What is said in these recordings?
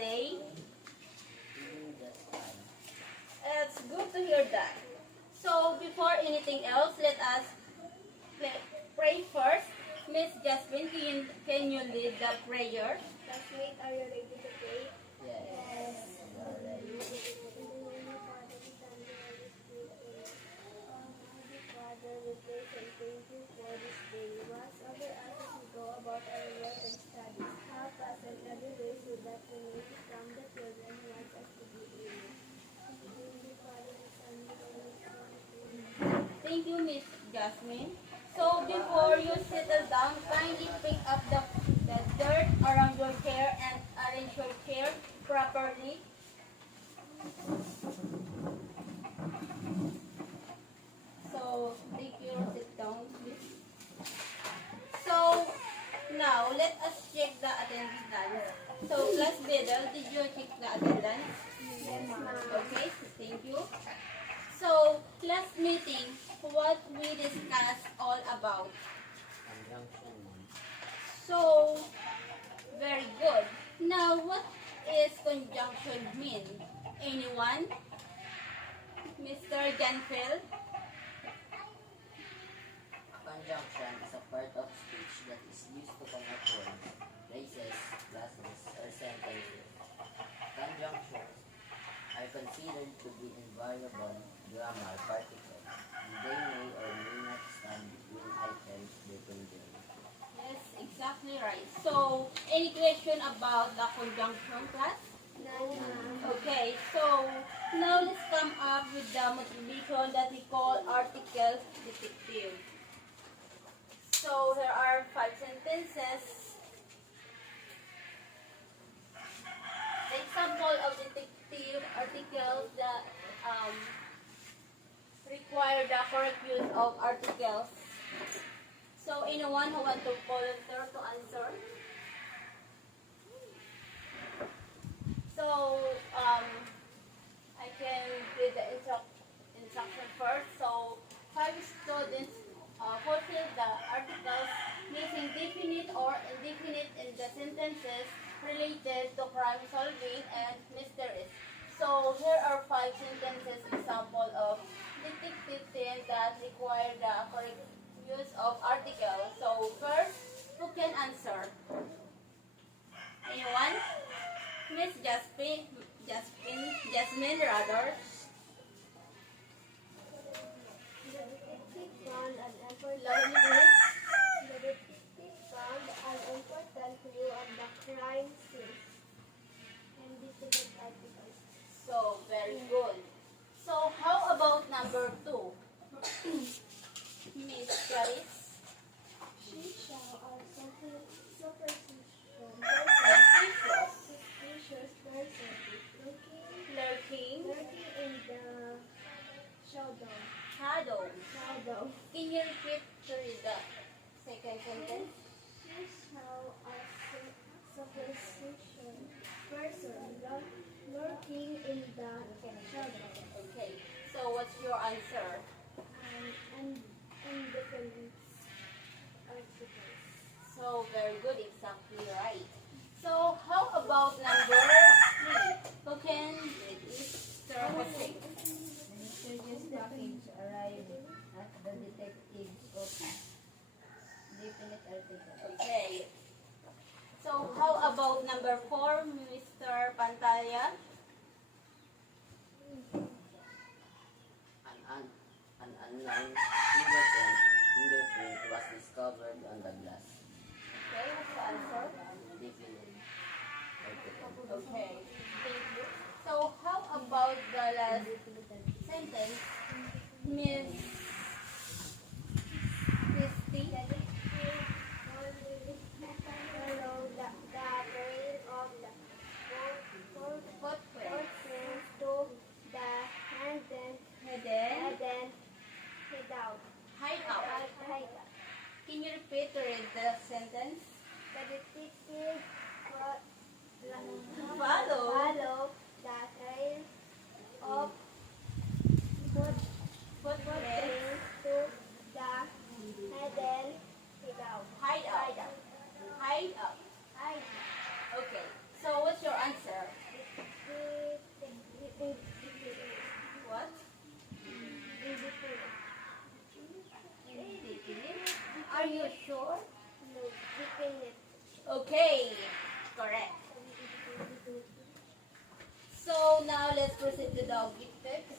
day? It's good to hear that. So, before anything else, let us pray first. Miss Jasmine, can you lead the prayer? Classmate, are you ready to pray? Yes. Almighty Father, we praise and thank you for this day. Watch over us as we go about our work and studies. Help us in every way so that we may become the children you want us to be in. Thank you, Father, the Son, and the Holy Spirit. Thank you, Miss Jasmine. So, before you settle down, kindly pick up the dirt around your chair and arrange your chair properly. So, take your sit down, please. So, now, let us check the attendance. So, class Bedel, did you check the attendance? Yes, ma'am. Okay, thank you. So, last meeting, what we discussed all about. Conjunction, ma'am. So, very good. Now, what is conjunction mean? Anyone? Mr. Janfel? Conjunction is a part of speech that is used to connect words, phrases, clauses, or sentences. Conjunctions are considered to be invariable grammar particles, and they may or may not stand between items they contain. Yes, exactly right. So, any question about the conjunction class? None, ma'am. Okay, so now let's come up with the motivation that we call article detective. So here are 5 sentences. The example of detective articles that require the correct use of articles. So anyone who want to volunteer to answer? So I can read the instruction first. So 5 students fulfill the articles using definite or indefinite in the sentences related to crime solving and mysteries. So here are 5 sentences example of detective theme that require the correct use of article. So first, who can answer? Anyone? Miss Jasmine rather. The detective found an important Loudly please. The detective found an important clue on the crime scene and detailed articles. So, very good. So, how about number 2? Miss Clarice. She saw a suspicious person Lurking. lurking in the shadow. Shadow. Can you repeat to read the second sentence? She saw a suspicious person lurking in the shadow. Okay. So, what's your answer? And independent articles. So, very good. Exactly right. So, how about number 3? Who can read it? Sir Jose. The mysterious package arrived at the detective's office. Definite article. Okay. So, how about number 4, Mr. Pantalla? An unknown fingerprint was discovered on the glass. Okay, what's the answer? Definite article. Okay, thank you. So, how about the last sentence, Miss Christy? Follow the trail of the Footprints. footprints to the hidden Hidden hideout. hideout. Can you repeat to read the sentence? The detective Follow the trail of footprints. footprints to the hidden hideout. Hideout. Okay. So what's your answer? you sure? No, definite. Okay, correct. So now let's proceed to the objectives.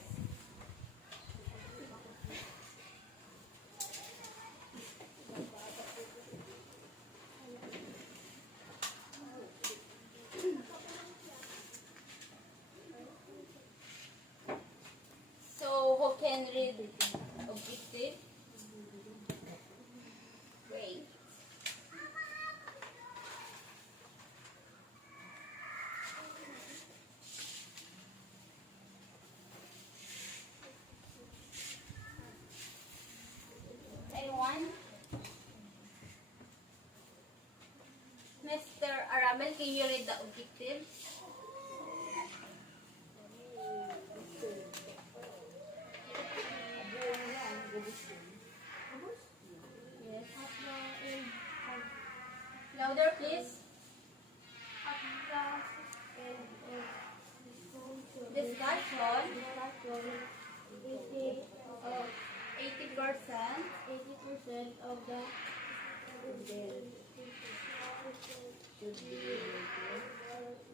So who can read objective? Great. Anyone? Mr. Aramel, can you read the objectives? Yes. Louder, please. Discussion. 80%. 80% of the students should be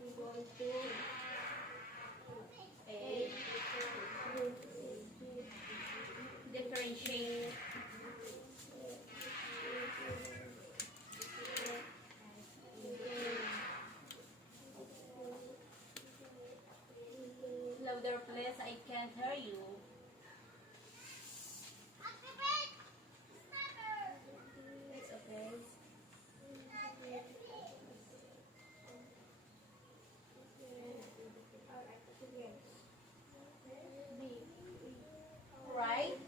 equal to A. Differentiate. Louder, please. I can't hear you. It's okay. Right?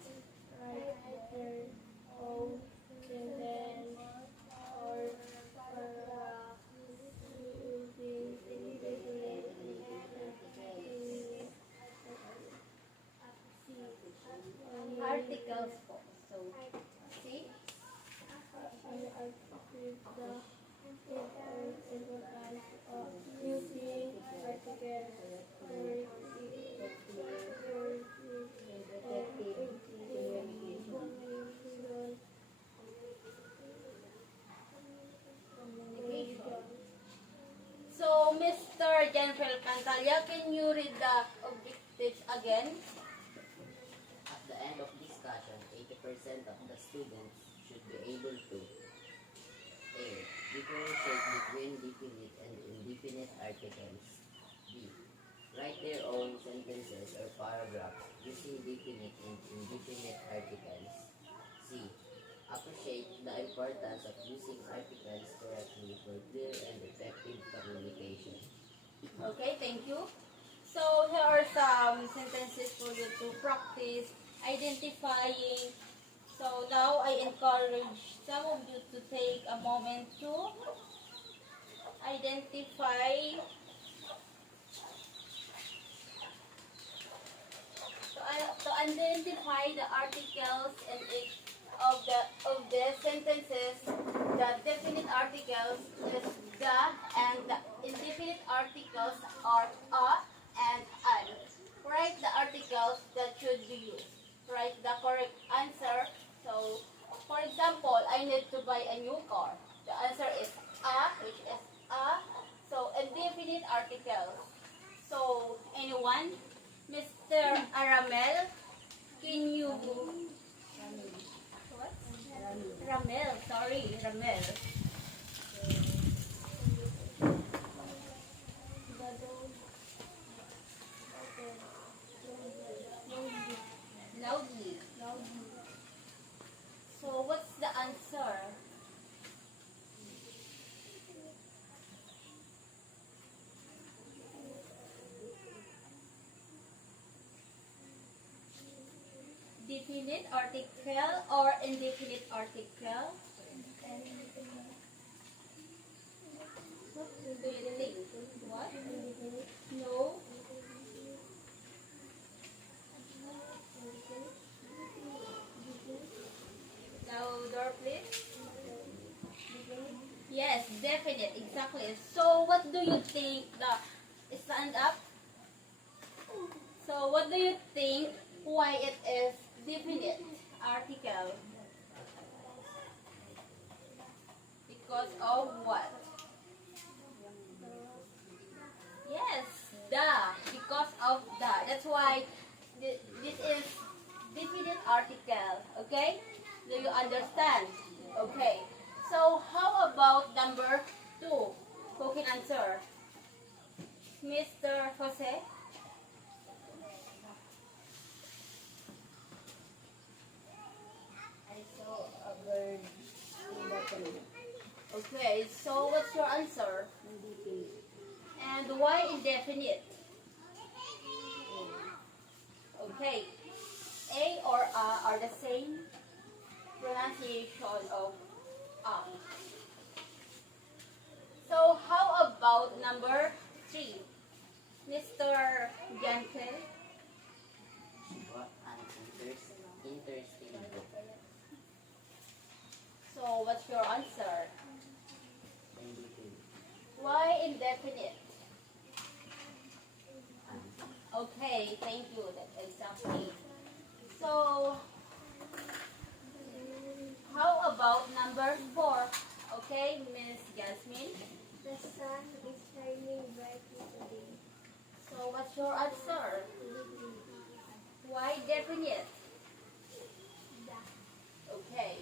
Articles po. So, see? Using Communication. So, Mr. Jennifer Cantalia, can you read the objectives again? At the end of discussion, 80% of the students should be able to A. Differentiate between definite and indefinite articles. B. Write their own sentences or paragraphs using definite and indefinite articles. C. Appreciate the importance of using articles correctly for clear and effective communication. Okay, thank you. So, here are some sentences for you to practice identifying. So, now I encourage some of you to take a moment to identify to identify the articles and of the sentences. The definite articles is the, and the indefinite articles are a and an. Write the articles that should be used. Write the correct answer. So, for example, I need to buy a new car. The answer is a, which is a. So, indefinite articles. So, anyone? Mr. Aramel, can you... What? Ramel, sorry, Ramel. Loudly. So, what's the answer? Definite article or indefinite article? What do you think? What? No. Louder, please. Yes, definite, exactly. So, what do you think? Stand up. So, what do you think? Why it is definite article? Because of what? Yes, because of the. That's why this is definite article. Okay? Do you understand? Okay. So how about number 2? Who can answer? Mr. Jose? I saw a bird in the tree. Okay, so what's your answer? Indefinite. And why indefinite? Okay. A or A are the same pronunciation of A. So how about number 3? Mr. Jankel? What an interesting book. So what's your answer? Indefinite. Why indefinite? And Okay, thank you. That's exactly. So how about number 4? Okay, Miss Jasmine. The sun is shining brightly today. So what's your answer? Why definite? Okay.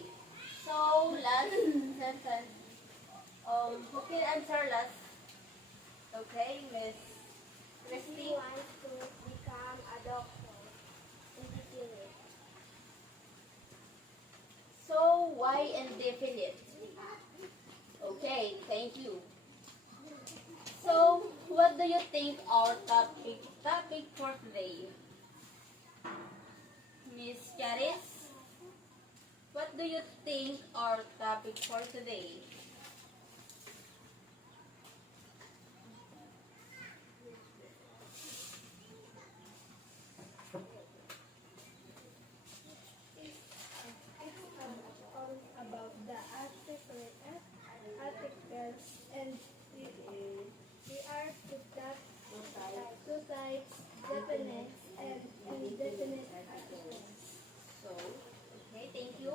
So last sentence. Who can answer last? Okay, Miss He Christy. wants to become a doctor. Indefinite. So why indefinite? Okay, thank you. So what do you think our topic for today? Miss Charis, what do you think our topic for today? It's all about the articles and we are to that two types, definite and indefinite articles. So, okay, thank you.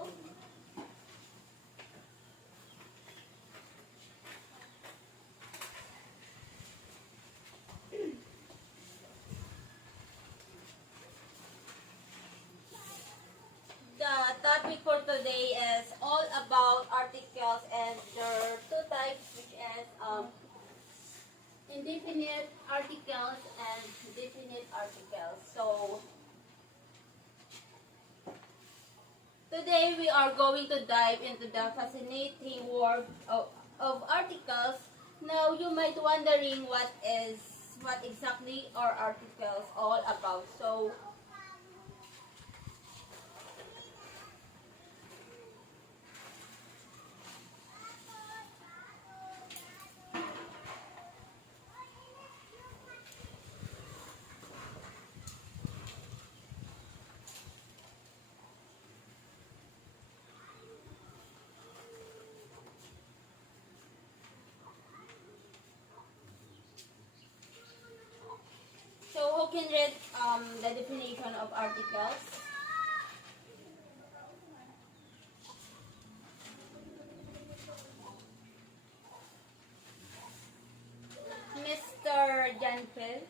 The topic for today is all about articles and there are two types, which is indefinite articles and definite articles. So today we are going to dive into the fascinating world of articles. Now you might wondering what exactly are articles all about. So who can read the definition of articles? Mr. Jankel.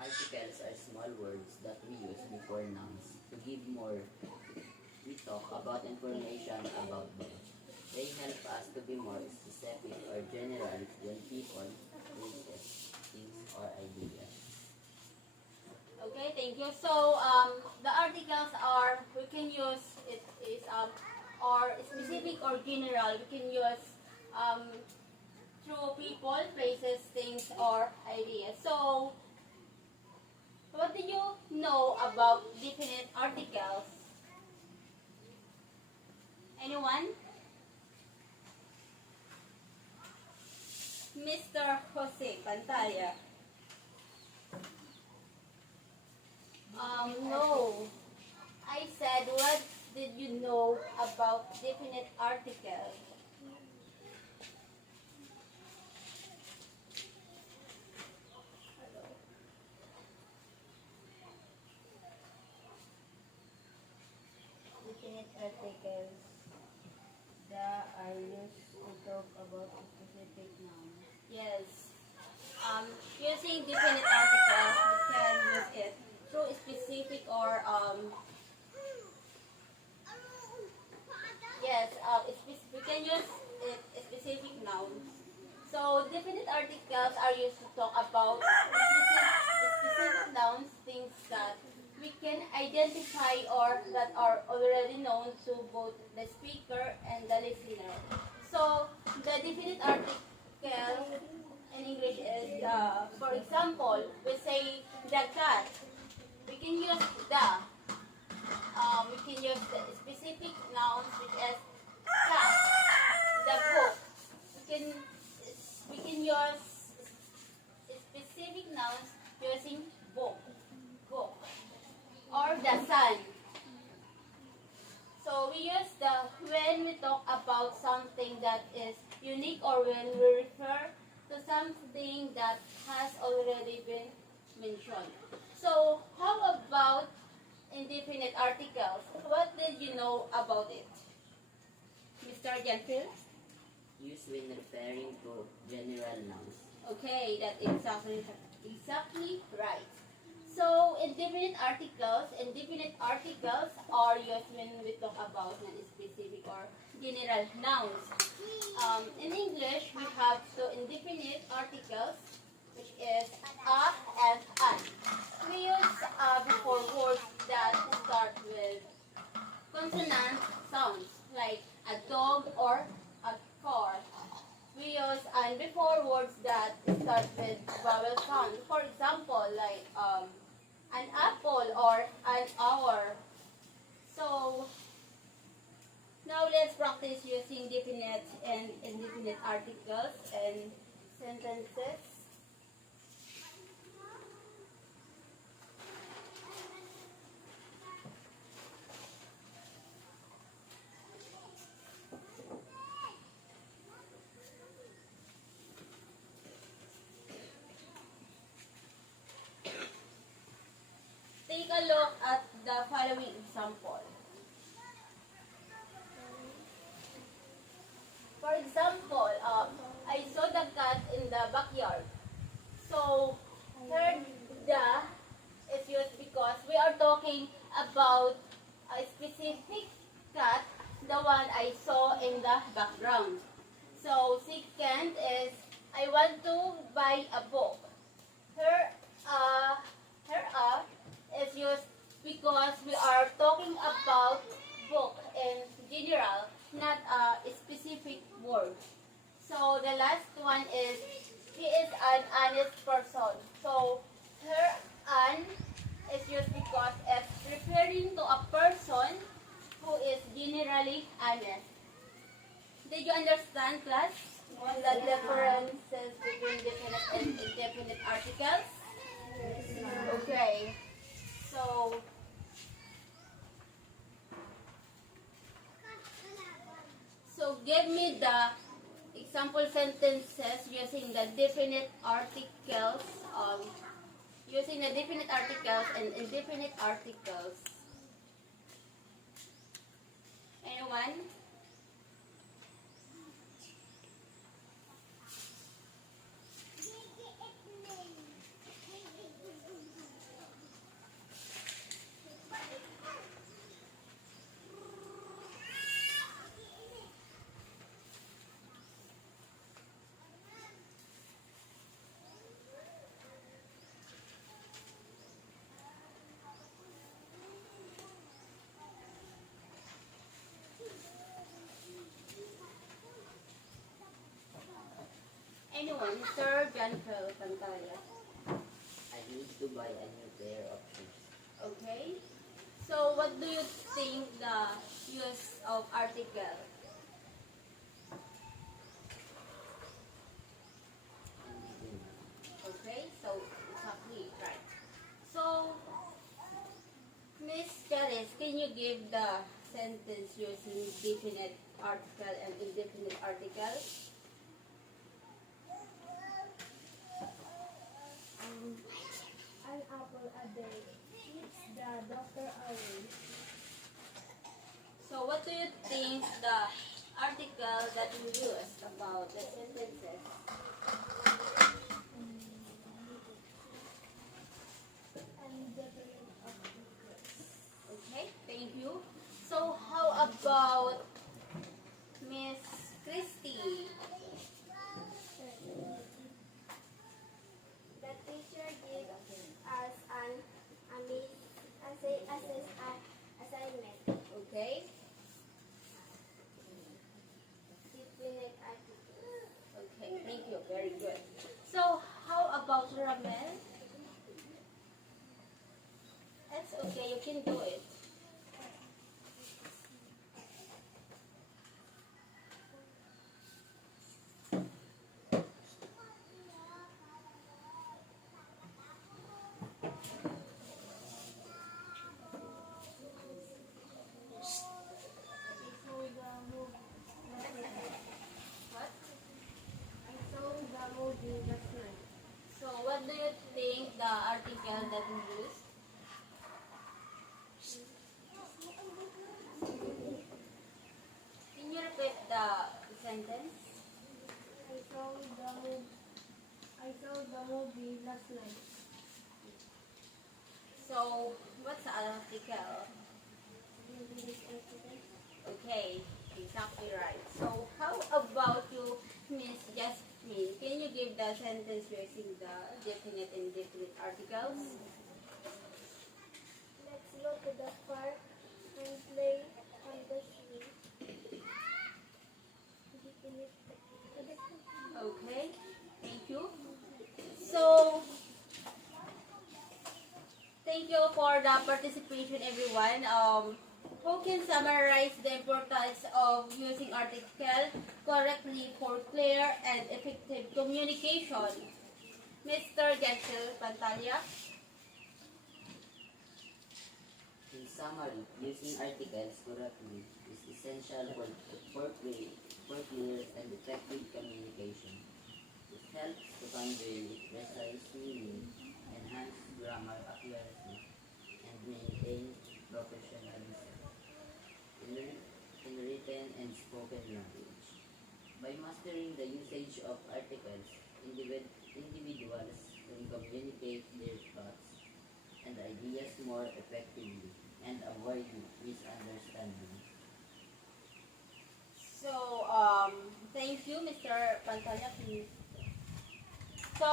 articles are small words that we use before nouns to give more. We talk about information about them. They help us to be more specific or general than people, places, things, or ideas. Okay, thank you. So the articles are we can use it is or specific or general. We can use um, through people, places, things, or ideas. So what do you know about definite articles? Anyone? Mr. Jose Pantalla. No. I said, what did you know about definite articles? Definite articles. The are using definite articles, we can use it through specific or we can use it specific nouns. So definite articles are used to talk about specific nouns, things that we can identify or that are already known to both the speaker and the listener. So the definite article in English is, for example, we say the cat. We can use the. We can use the specific nouns which is cat. The book. We can use specific nouns using book, or the sun. So we use the when we talk about something that is unique or when we refer to something that has already been mentioned. So how about indefinite articles? What did you know about it, Mr. Gentil? Used when referring to general nouns. Okay, that is exactly right. So indefinite articles are used when we talk about non-specific or general nouns. In English, we have two indefinite articles, which is a and an. We use before words that start with consonant sounds, like a dog or a car. We use and before words that start with vowel sound. For example, like an apple or an hour. So now let's practice using definite and indefinite articles and sentences. Take a look at the following example. For example, I saw the cat in the backyard. So, here the is used because we are talking about a specific cat, the one I saw in the background. So, second is I want to buy a book. Here, is used because we are talking about book in general, not a specific word. So the last one is he is an honest person. So here an is used because it's referring to a person who is generally honest. Did you understand, class? The differences between definite and indefinite articles? Okay. So give me the example sentences using the definite articles, and indefinite articles. Anyone? Anyone? Mr. Janfel Pantaya. I need to buy a new pair of shoes. Okay. So what do you think the use of article? Okay, so exactly right. So Miss Charis, can you give the sentence using definite article and indefinite article? An apple a day keeps the doctor away. So what do you think the article that you used about the sentences? Thank you. So, how about Miss Christy? The teacher gives us an assignment. Okay. Definite articles. Okay, thank you. Very good. So, how about Ramel? That's okay. You can do it. What? I saw the movie last night. So, what do you think the article that we used? Can you repeat the sentence? I saw the movie last night. So, what's the article? English article. Okay, exactly right. So, how about you, Miss Jasmine? Can you give the sentence using the definite and indefinite articles? Let's go to the park and play on the swing. Definite article. Okay, thank you. So, thank you for the participation, everyone. Who can summarize the importance of using article correctly for clear and effective communication? Mr. Gensel Pantalia? In summary, using articles correctly is essential for clear and effective communication. It helps to convey precise meaning, enhance grammar accuracy, and maintain professionalism in written and spoken language. By mastering the usage of articles, individuals can communicate their thoughts and ideas more effectively and avoid misunderstandings. So, thank you, Mr. Pantalia. So,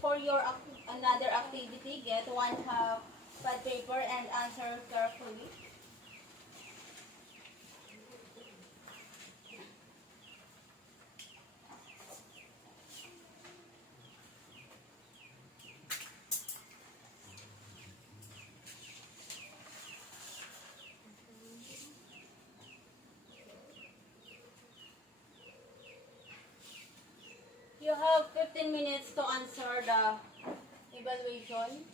for your another activity, get one half pad paper and answer carefully. You have 15 minutes to answer the evaluation.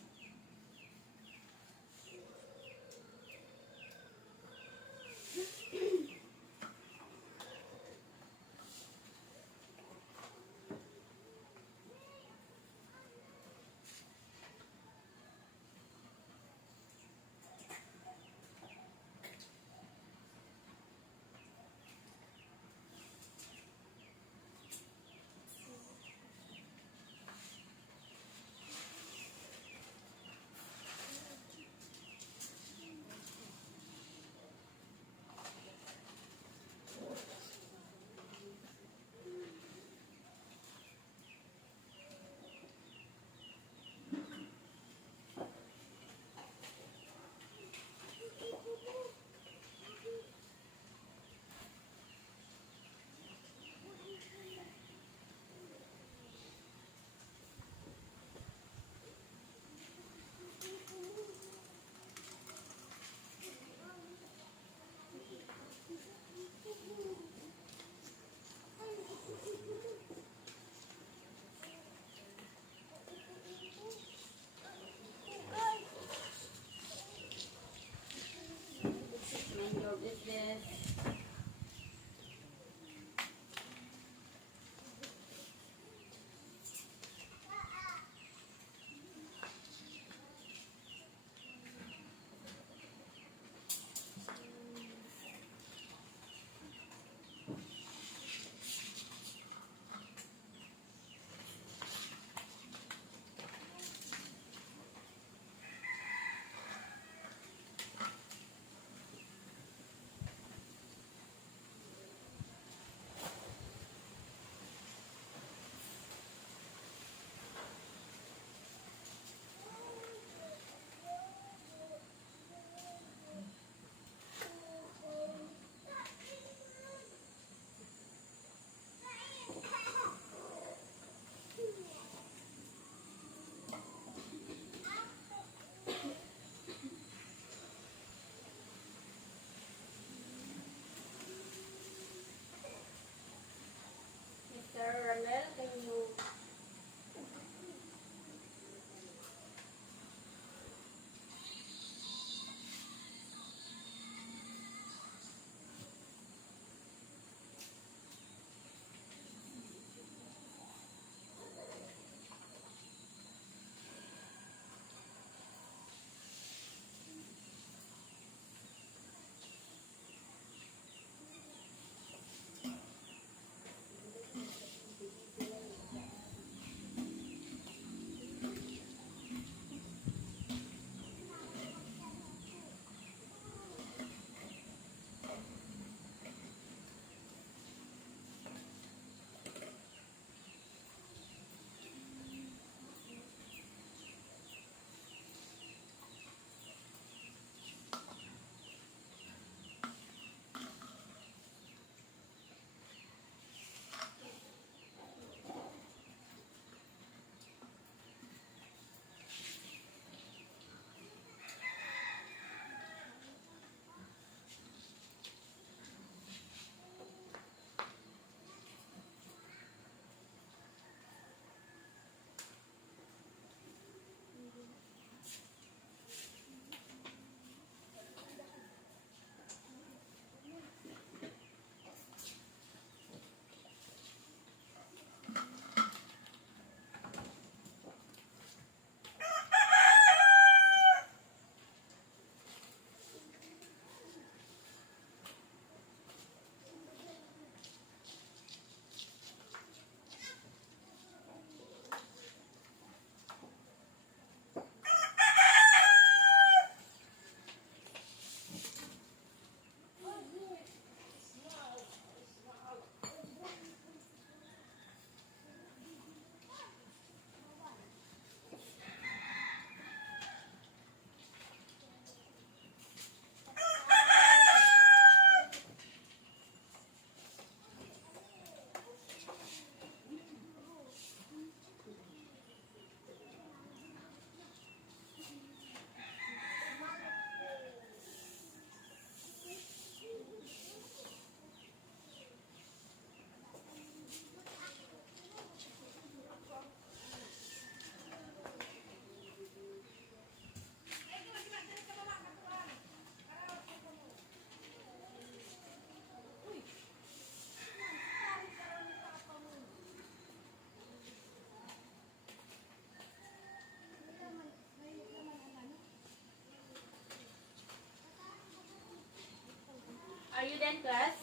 you done, class?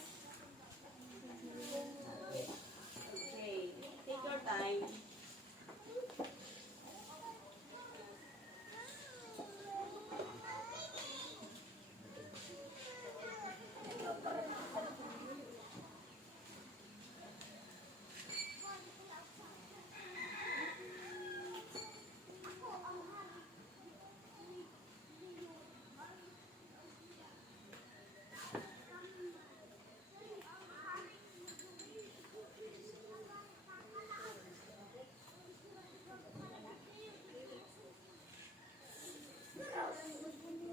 Okay, take your time.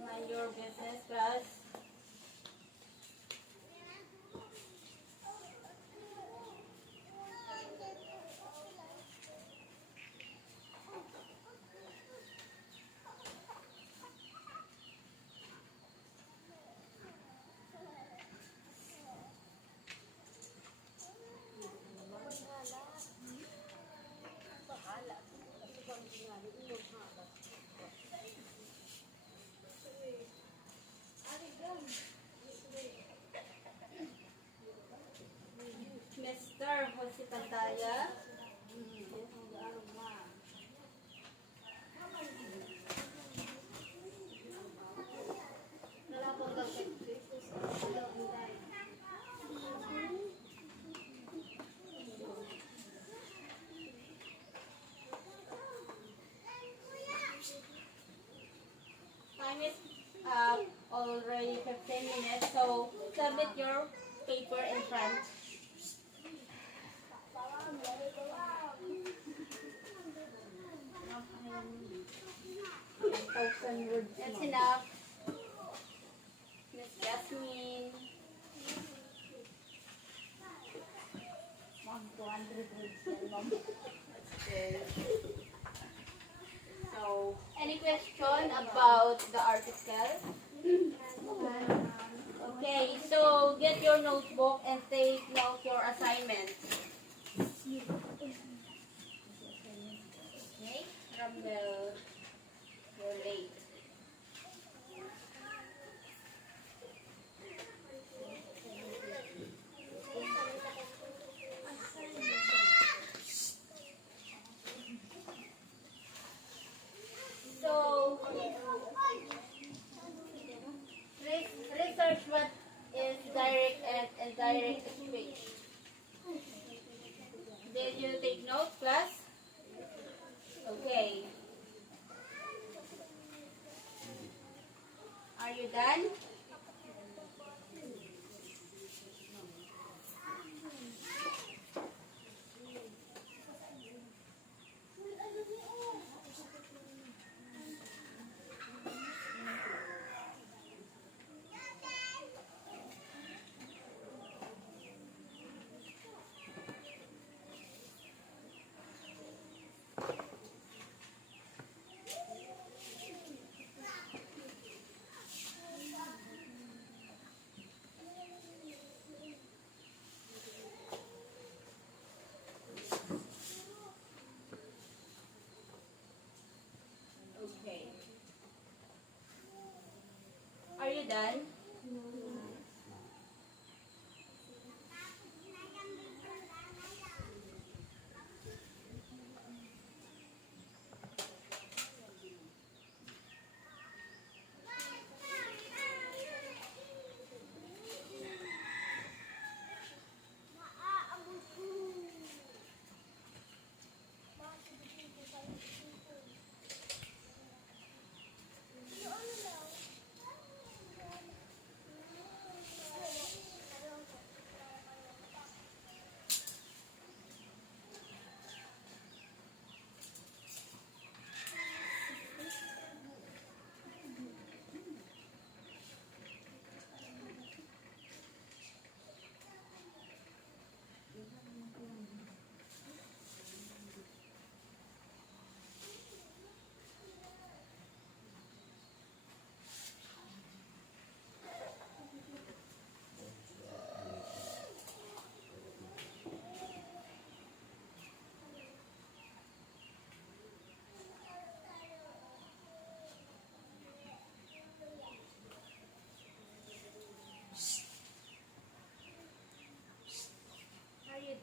Mind your business, class. Mr. Jose Pantaya. Time is already 15 minutes, so submit your paper in front. That's enough. Miss Jasmine. 200 words lang. Okay. So, any question about the article? Okay, so get your notebook and take note your assignment. Okay, Ramel, you're late. So, research what is direct and indirect speech. Did you take notes, class? Okay. Are you done? Okay. Are you done?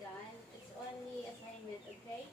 done. It's only assignment, okay?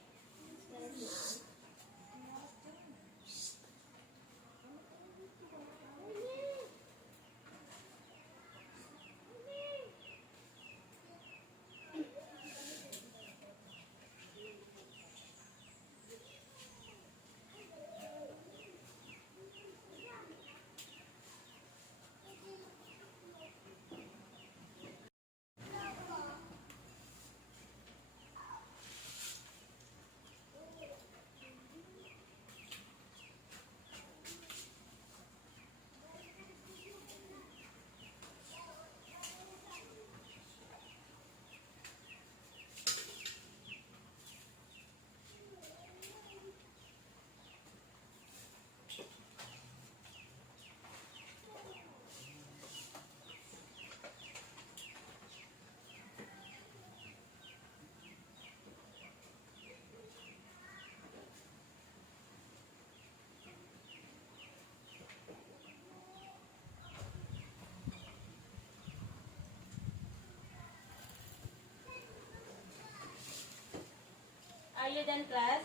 Are you done, class?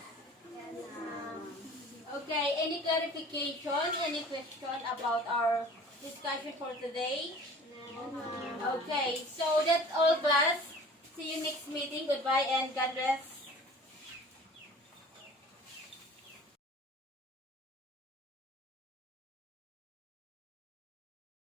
Okay, any clarification, any question about our discussion for today? Okay, so that's all, class. See you next meeting. Goodbye and God bless.